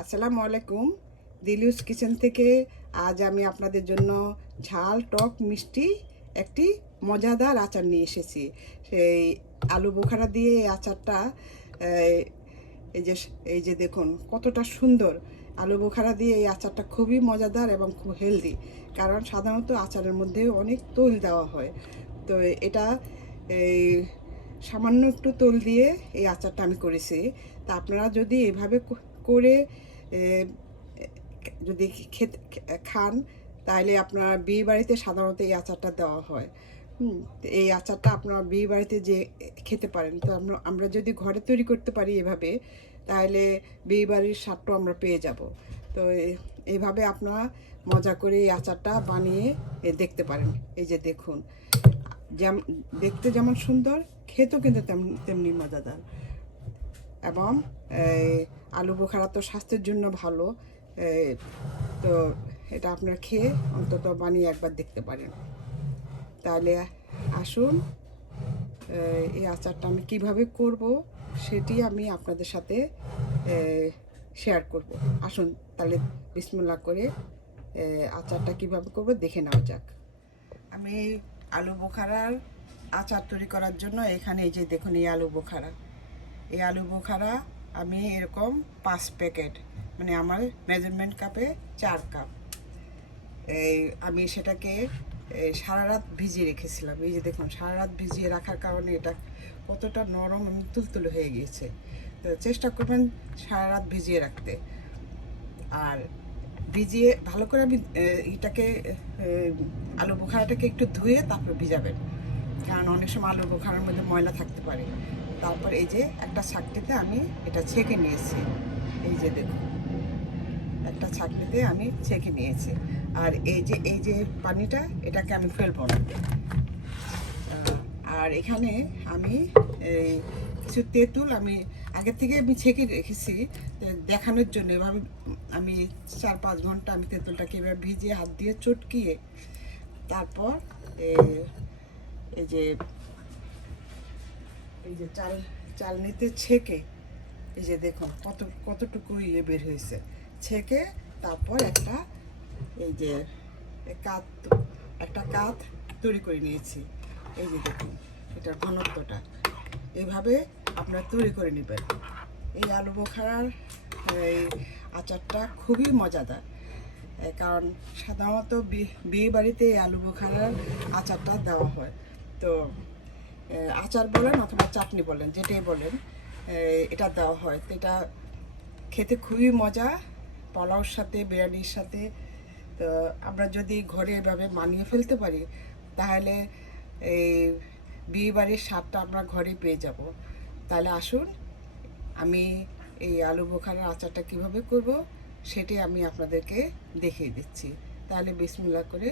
আসসালামু আলাইকুম। দিলুস কিচেন থেকে আজ আমি আপনাদের জন্য ঝাল টক মিষ্টি একটি মজাদার আচার নিয়ে এসেছি। সেই আলু বোখারা দিয়ে এই আচারটা এই যে এই যে দেখুন কতটা সুন্দর। আলু বোখারা দিয়ে এই আচারটা খুবই মজাদার এবং খুব হেলদি, কারণ সাধারণত আচারের মধ্যে অনেক তেল দেওয়া হয়। তো এটা এই সামান্য একটু তেল দিয়ে এই আচারটা আমি করেছি। তা আপনারা যদি এভাবে করে যদি খেতে খান, তাহলে আপনার বিয়ে বাড়িতে সাধারণত এই আচারটা দেওয়া হয়। এই আচারটা আপনারা বিয়ে বাড়িতে যে খেতে পারেন। তো আমরা যদি ঘরে তৈরি করতে পারি এভাবে, তাহলে বিয়ে বাড়ির স্বাদটাও আমরা পেয়ে যাব। তো এইভাবে আপনারা মজা করে এই আচারটা বানিয়ে দেখতে পারেন। এই যে দেখুন, যেমন দেখতে যেমন সুন্দর, খেতেও কিন্তু তেমনি মজাদার। এবং আলু বোখারা তো স্বাস্থ্যের জন্য ভালো। তো এটা আপনারা খেয়ে অন্তত বানিয়ে একবার দেখতে পারেন। তাহলে আসুন, এই আচারটা আমি কীভাবে করব সেটি আমি আপনাদের সাথে শেয়ার করব। আসুন তাহলে বিসমিল্লাহ করে আচারটা কীভাবে করব দেখে নেওয়া যাক। আমি আলু বোখারার আচার তৈরি করার জন্য এখানে এই যে দেখুন, এই আলু বোখারা আমি এরকম 5 প্যাকেট, মানে আমার মেজারমেন্ট কাপে 4 কাপ, আমি সেটাকে সারা রাত ভিজিয়ে রেখেছিলাম। এই যে দেখুন, সারা রাত ভিজিয়ে রাখার কারণে এটা কতটা নরম এবং তুলতুলে হয়ে গিয়েছে। তো চেষ্টা করবেন সারা রাত ভিজিয়ে রাখতে। আর ভিজিয়ে ভালো করে আমি এটাকে আলু বোখারাটাকে একটু ধুয়ে তারপর ভিজাবেন, কারণ অনেক সময় আলু বোখারার মধ্যে ময়লা থাকতে পারে। তারপর এই যে একটা ছাঁকনিতে আমি এটা ছেঁকে নিয়েছি। এই যে দেখুন, একটা ছাঁকনিতে আমি ছেঁকে নিয়েছি। আর এই যে পানিটা, এটাকে আমি ফেলবো না। আর এখানে আমি এই কিছু তেঁতুল আমি আগে থেকে আমি ছেঁকে রেখেছি দেখানোর জন্য। এভাবে আমি 4-5 ঘন্টা আমি তেঁতুলটাকে এভাবে ভিজিয়ে হাত দিয়ে চটকিয়ে তারপর এই যে চালনিতে ছেঁকে, এই যে দেখুন কতটুকু বের হয়েছে। ছেঁকে তারপর এই যে একটা কাত তৈরি করে নিয়েছি। এই যে দেখুন এটার ঘনত্বটা, এইভাবে আপনারা তৈরি করে নেবেন। এই আলু বোখারার এই আচারটা খুবই মজাদার, কারণ সাধারণত বিয়ে বাড়িতে এই আলু বোখারার আচারটা দেওয়া হয়। তো আচার বলেন অথবা চাটনি বলেন, যেটাই বলেন, এটা দেওয়া হয়। তো এটা খেতে খুবই মজা, পোলাওর সাথে, বিরিয়ানির সাথে। তো আমরা যদি ঘরে এভাবে মানিয়ে ফেলতে পারি, তাহলে এই বিয়ে বাড়ির স্বাদটা আমরা ঘরে পেয়ে যাব। তাহলে আসুন, আমি এই আলু বোখারার আচারটা কীভাবে করব সেটাই আমি আপনাদেরকে দেখিয়ে দিচ্ছি। তাহলে বিসমিল্লাহ করে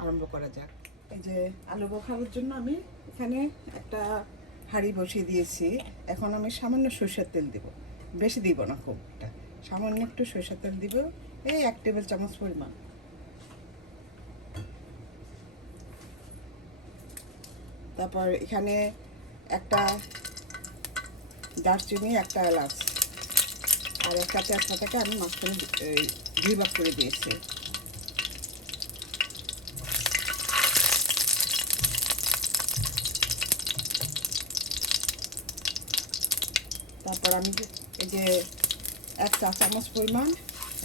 আরম্ভ করা যাক। এই যে আলু বোখারার জন্য আমি এখানে একটা হাঁড়ি বসিয়ে দিয়েছি। এখন আমি সামান্য সরষের তেল দেব, বেশি দিব না, খুব একটা সামান্য একটু সরষের তেল দিব, এই 1 টেবিল চামচ পরিমাণ। তারপর এখানে একটা দারচিনি, একটা এলাচ আর একটা তেজপাতাকে আমি মাঝখানে 2 ভাগ করে দিয়েছি। তারপর আমি এই যে 1 চা চামচ পরিমাণ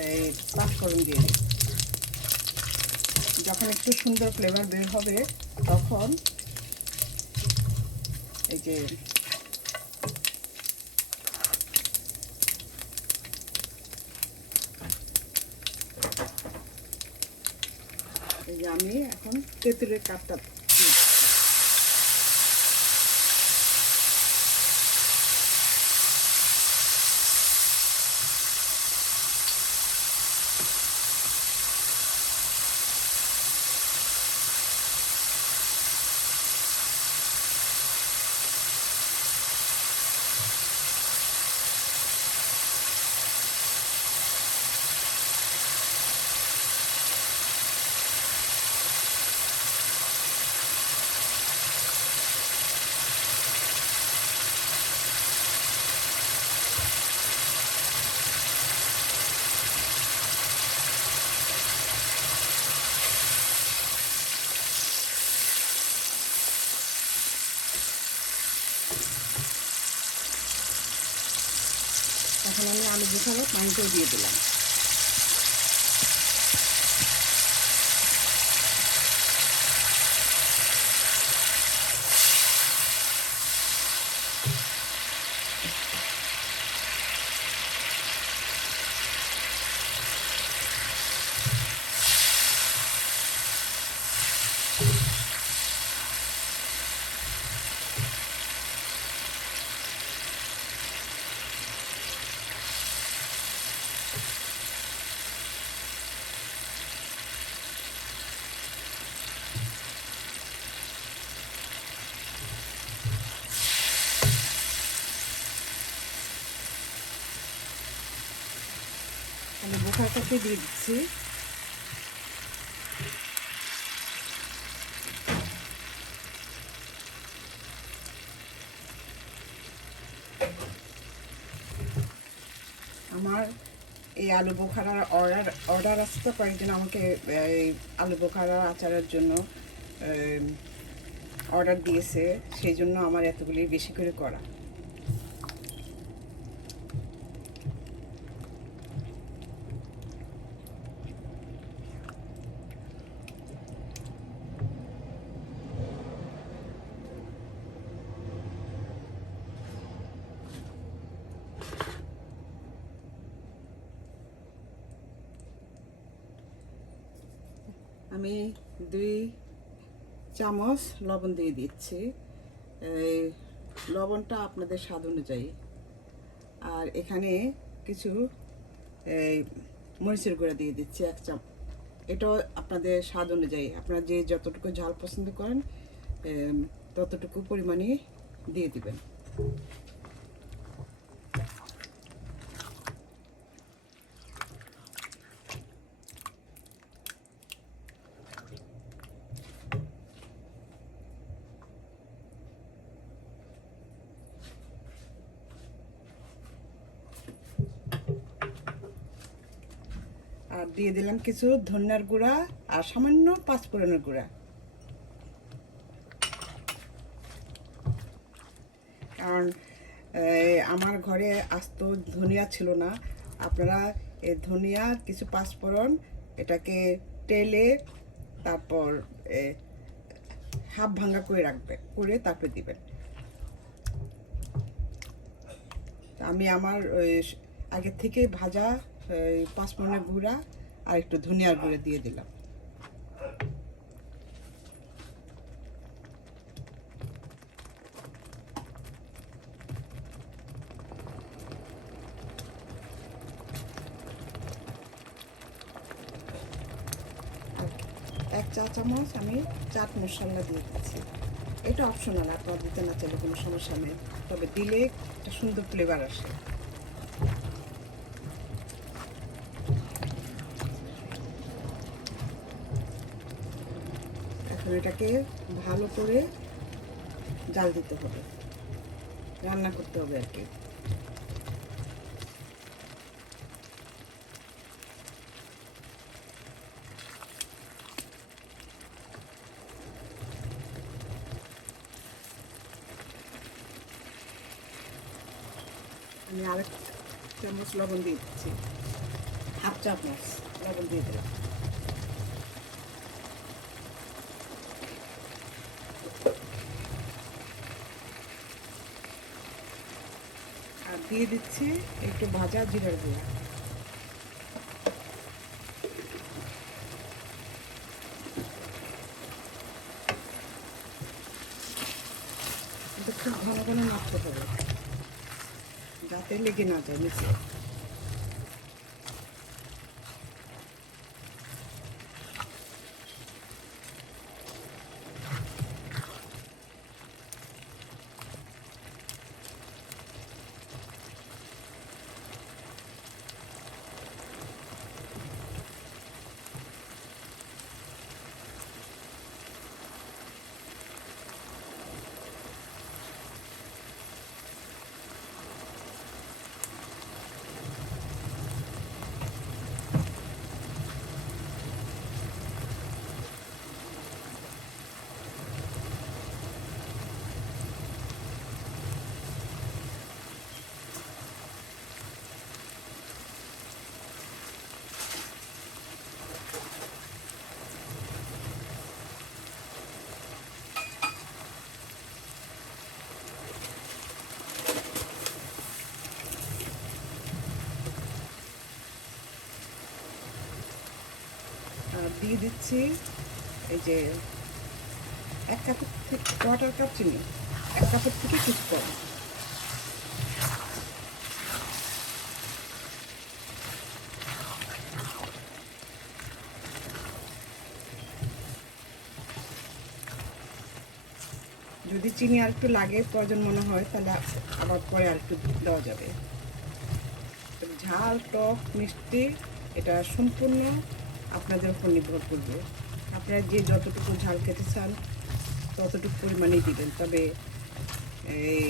এই পাঁচফোড়ন দিয়ে দিই। যখন একটু সুন্দর ফ্লেভার বের হবে, তখন এই যে আমি এখন তেঁতুলের কাপটা এখন আমি আলু বোখারা পানিটাও দিয়ে দিলাম। আমি বোখারটাকে দিয়ে দিচ্ছি। আমার এই আলু বোখারার অর্ডার আসছে তো, কয়েকজন আমাকে এই আলু বোখারার আচারের জন্য অর্ডার দিয়েছে, সেই জন্য আমার এতগুলি বেশি করে করা। আমি 2 চামচ লবণ দিয়ে দিচ্ছি। এই লবণটা আপনাদের স্বাদ অনুযায়ী। আর এখানে কিছু এই মরিচের গুঁড়া দিয়ে দিচ্ছি 1 চামচ। এটাও আপনাদের স্বাদ অনুযায়ী, আপনারা যে যতটুকু ঝাল পছন্দ করেন ততটুকু পরিমাণে দিয়ে দিবেন। আর দিয়ে দিলাম কিছু ধনিয়ার গুঁড়া আর সামান্য পাঁচফোড়নের গুঁড়া। কারণ আমার ঘরে আস্ত ধনিয়া ছিল না, আপনারা এই ধনিয়া কিছু পাঁচফোড়ন এটাকে তেলে তারপর হাফ ভাঙা করে রাখবে, করে তারপরে দিবেন। আমি আমার আগে থেকে ভাজা পাঁচফোড়নের গুঁড়া আর একটু ধনিয়ার গুঁড়া দিয়ে দিলাম। এক চা চামচ আমি চাট মশলা দিয়ে দিচ্ছি। এটা অপশনাল, আপনারা দিতে না চাইলে কোনো সমস্যা নেই, তবে দিলে একটা সুন্দর ফ্লেভার আসে। এখন এটাকে ভালো করে জাল দিতে হবে, রান্না করতে হবে আর কি। আমি আরেক চামচ লবণ দিয়ে দিচ্ছি, হাফ চামচ লবণ দিয়ে দিলাম। আর দিয়ে দিচ্ছি একটু ভাজা জিরার গুঁড়া। এটা খুব ঘন ঘন নাড়তে হবে যাতে লেগে না যায় নিচে। দিয়ে দিচ্ছি এই যে 1 কাপের থেকে কোয়ার্টার কাপ চিনি, 1 কাপের থেকে কিছু কম। যদি চিনি আর একটু লাগে প্রয়োজন মনে হয় তাহলে আবার পরে আর একটু দেওয়া যাবে। ঝাল, টক, মিষ্টি এটা সম্পূর্ণ আপনাদের উপর নির্ভর করবে। আপনারা যে যতটুকু ঝাল খেতে চান ততটুকু পরিমাণেই দিবেন। তবে এই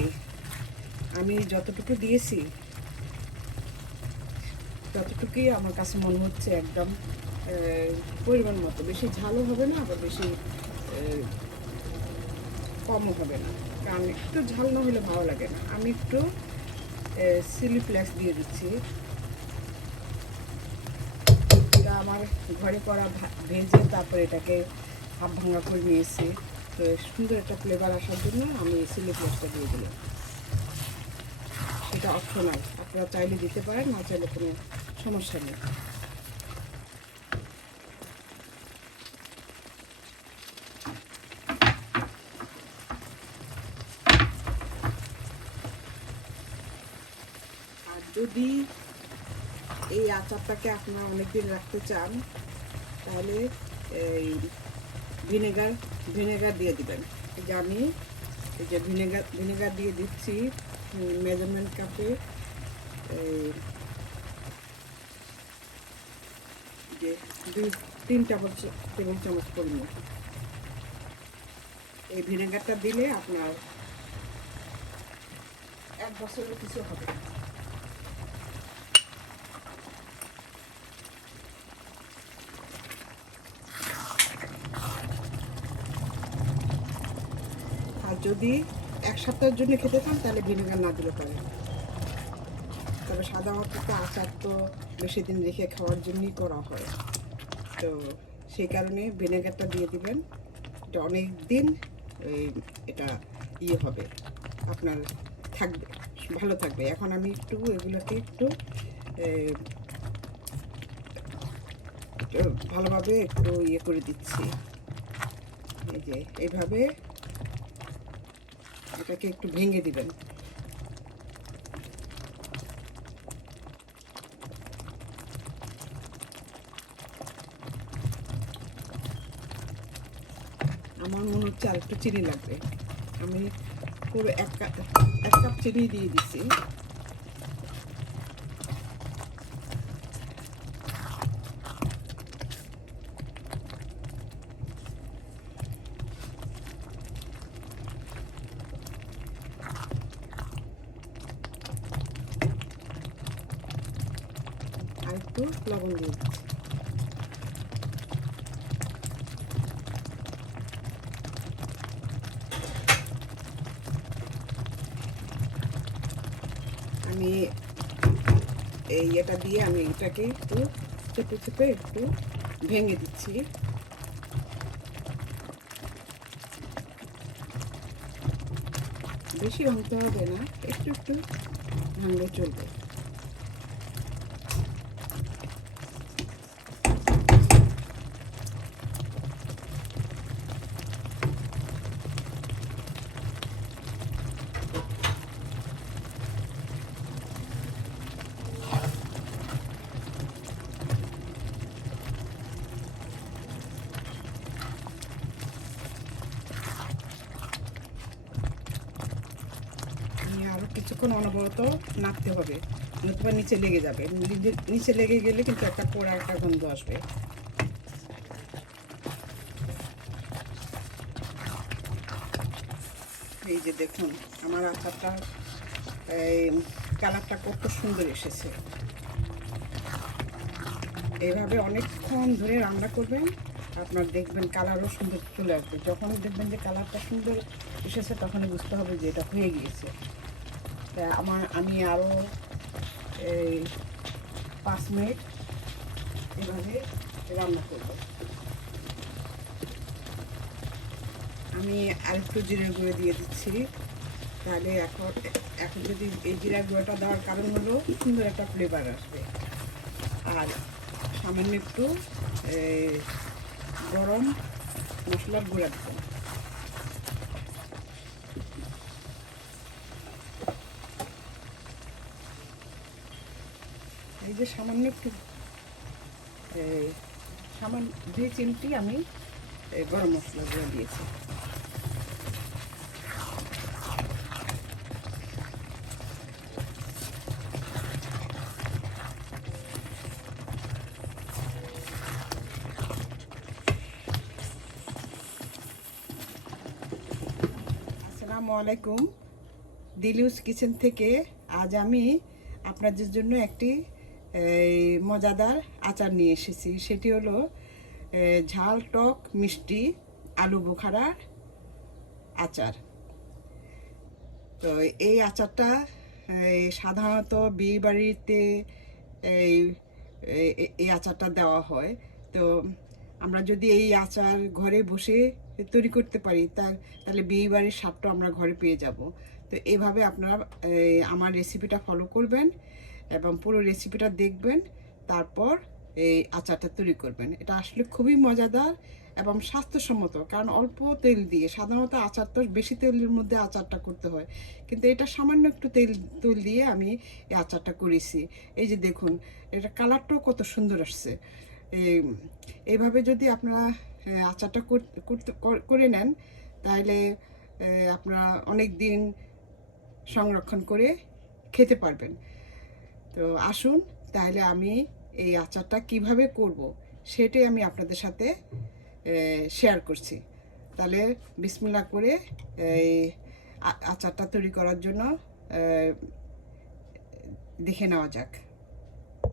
আমি যতটুকু দিয়েছি ততটুকুই আমার কাছে মনে হচ্ছে একদম পরিমাণ মতো। বেশি ঝালও হবে না, আবার বেশি কমও হবে না, কারণ একটু ঝাল না হলে ভালো লাগে না। আমি একটু চিলি ফ্লেক্স দিয়ে দিচ্ছি। এটা আমার ঘরে করা ভেজে তারপরে এটাকে হাফ ভাঙা করে নিয়েছি। তো সুন্দর একটা ফ্লেভার আসার জন্য আমি চিলি ফ্লেক্সটা দিয়ে দিলাম। এটা অপশনাল, আপনারা চাইলে দিতে পারেন, না চাইলে কোনো সমস্যা নেই। আর যদি এই আচারটাকে আপনারা অনেকদিন রাখতে চান তাহলে এই ভিনেগার দিয়ে দিবেন। এই যে আমি এই যে ভিনেগার দিয়ে দিচ্ছি মেজারমেন্ট কাপে যে 2-3 টেবিল চামচ পরিমাণ। এই ভিনেগারটা দিলে আপনার 1 বছরের কিছু হবে না। আর যদি 1 সপ্তাহের জন্য খেতে চান তাহলে ভিনেগার না দিলে পারেন। তবে সাধারণত আচার তো বেশি দিন রেখে খাওয়ার জন্যই করা হয়, তো সেই কারণে ভিনেগারটা দিয়ে দিবেন। এটা অনেক দিন এটা হবে, আপনার থাকবে, ভালো থাকবে। এখন আমি একটু এগুলোকে একটু ভালোভাবে একটু করে দিচ্ছি। এই যে এইভাবে এটাকে একটু ভেঙে দিবেন। আমার মনে হচ্ছে আর একটু চিনি লাগবে। আমি পুরো 1 কাপ চিনি দিয়ে দিচ্ছি। আর একটু লবণ দিয়ে দিচ্ছি। আমি এই এটা দিয়ে আমি এটাকে একটু চেপে চেপে একটু ভেঙে দিচ্ছি। বেশি ভাঙতে হবে না, একটু একটু ভাঙলে চলবে। আরও কিছুক্ষণ অনবরত নাড়তে হবে, নতুবা নিচে লেগে যাবে। নিচে লেগে গেলে কিন্তু একটা পোড়া একটা গন্ধ আসবে। এই যে দেখুন আমার আচারটা এই কালারটা কত সুন্দর এসেছে। এইভাবে অনেকক্ষণ ধরে রান্না করবেন, আপনার দেখবেন কালারও সুন্দর চলে আসবে। যখন দেখবেন যে কালারটা সুন্দর এসেছে তখনই বুঝতে হবে যে এটা হয়ে গিয়েছে। আমি আরও এই 5 মিনিট এভাবে রান্না করব। আমি আরেকটু জিরে গুঁড়ো দিয়ে দিচ্ছি। তাহলে এখন যদি এই জিরা গুঁড়োটা দেওয়ার কারণ হলো সুন্দর একটা ফ্লেভার আসবে। আর সামান্য একটু গরম মশলার গুঁড়া দেবেন। এই যে সামান্য একটু সামান্য 2 চিমটি আমি গরম মশলা গুঁড়ো দিয়েছি। আসসালামু আলাইকুম, দিলুস কিচেন থেকে আজ আমি আপনাদের জন্য একটি মজাদার আচার নিয়ে এসেছি। সেটি হলো ঝাল টক মিষ্টি আলু বোখারার আচার। তো এই আচারটা সাধারণত বিয়ে বাড়িতে এই এই আচারটা দেওয়া হয়। তো আমরা যদি এই আচার ঘরে বসে তৈরি করতে পারি তাহলে বিয়ে বাড়ির স্বাদটা আমরা ঘরে পেয়ে যাব। তো এভাবে আপনারা আমার রেসিপিটা ফলো করবেন এবং পুরো রেসিপিটা দেখবেন, তারপর এই আচারটা তৈরি করবেন। এটা আসলে খুবই মজাদার এবং স্বাস্থ্যসম্মত, কারণ অল্প তেল দিয়ে, সাধারণত আচার তো বেশি তেলের মধ্যে আচারটা করতে হয়, কিন্তু এটা সামান্য একটু তেল দিয়ে আমি এই আচারটা করেছি। এই যে দেখুন, এটা কালারটাও কত সুন্দর আসছে। এইভাবে যদি আপনারা আচারটা করে নেন তাহলে আপনারা অনেক দিন সংরক্ষণ করে খেতে পারবেন। তো আসুন তাহলে আমি এই আচারটা কিভাবে করব সেটাই আমি আপনাদের সাথে শেয়ার করছি। তাহলে বিসমিল্লাহ করে এই আচারটা তৈরি করার জন্য দেখে নেওয়া যাক।